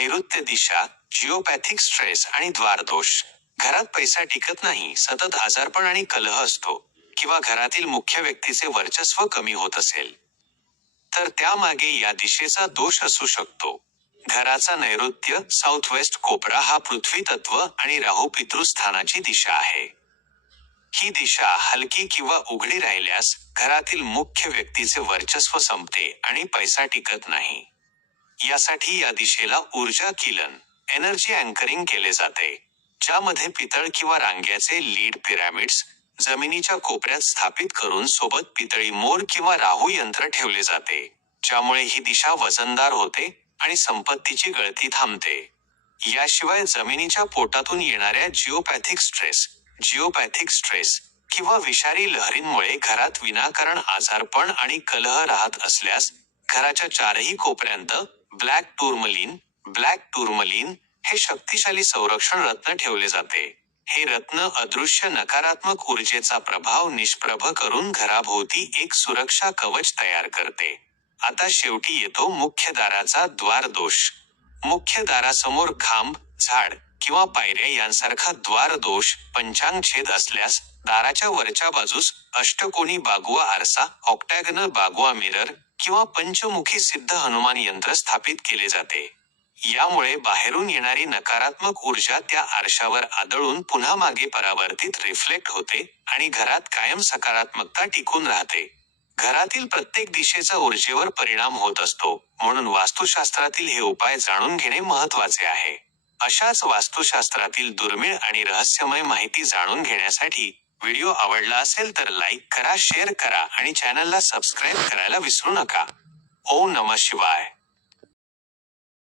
नैऋत्य दिशा, जिओपॅथिक स्ट्रेस आणि द्वारदोष. घरात पैसा टिकत नाही, सतत आजारपण आणि कलह असतो, किंवा घरातील मुख्य व्यक्तीचे वर्चस्व कमी होत असेल, तर त्यामागे या दिशेचा दोष असू शकतो. घराचा नैऋत्य साऊथ वेस्ट कोपरा हा पृथ्वी तत्व आणि राहू पितृस्थानाची दिशा आहे. ही दिशा हलकी किंवा उघडी राहिल्यास घरातील मुख्य व्यक्तीचे वर्चस्व संपते आणि पैसा टिकत नाही. यासाठी या दिशेला ऊर्जा किलन, एनर्जी अँकरिंग केले जाते, ज्यामध्ये पितळ किंवा रांग्याचे लीड पिरॅमिड्स जमिनीच्या कोपऱ्यात स्थापित करून सोबत पितळी मोर किंवा राहू यंत्र ठेवले जाते, ज्यामुळे ही दिशा वजनदार होते आणि संपत्तीची गळती थांबते. याशिवाय जमिनीच्या पोटातून येणाऱ्या जिओपॅथिक स्ट्रेस किंवा विषारी लहरींमुळे घरात विनाकारण आजारपण आणि कलह राहत असल्यास घराच्या चारही कोपऱ्यांत ब्लॅक टूरमलीन हे शक्तिशाली संरक्षण रत्न ठेवले जाते. हे रत्न अदृश्य नकारात्मक ऊर्जेचा प्रभाव निष्प्रभ करून घराभोवती एक सुरक्षा कवच तयार करते. आता शेवटी येतो मुख्य दाराचा द्वारदोष. मुख्य दारासमोर खांब, झाड किंवा पायऱ्या यांसारखा द्वारदोष पंचांगछेद असल्यास दाराच्या वरच्या बाजूस अष्टकोनी बागुआ आरसा, ऑक्टॅगनल बागुआ मिरर किंवा पंचमुखी सिद्ध हनुमान यंत्र स्थापित केले जाते. यामुळे बाहेरून येणारी नकारात्मक ऊर्जा त्या आरशावर आदळून पुन्हा मागे परावर्तित रिफ्लेक्ट होते आणि घरात कायम सकारात्मकता टिकून राहते. घरातील प्रत्येक दिशेचा ऊर्जेवर परिणाम होत असतो, म्हणून वास्तुशास्त्रातील हे उपाय जाणून घेणे महत्त्वाचे आहे. अशाच वास्तुशास्त्रातील दुर्मिळ आणि रहस्यमय माहिती जाणून घेण्यासाठी व्हिडिओ आवडला असेल तर लाईक करा, शेअर करा आणि चॅनलला सबस्क्राईब करायला विसरू नका. ओम नमः शिवाय.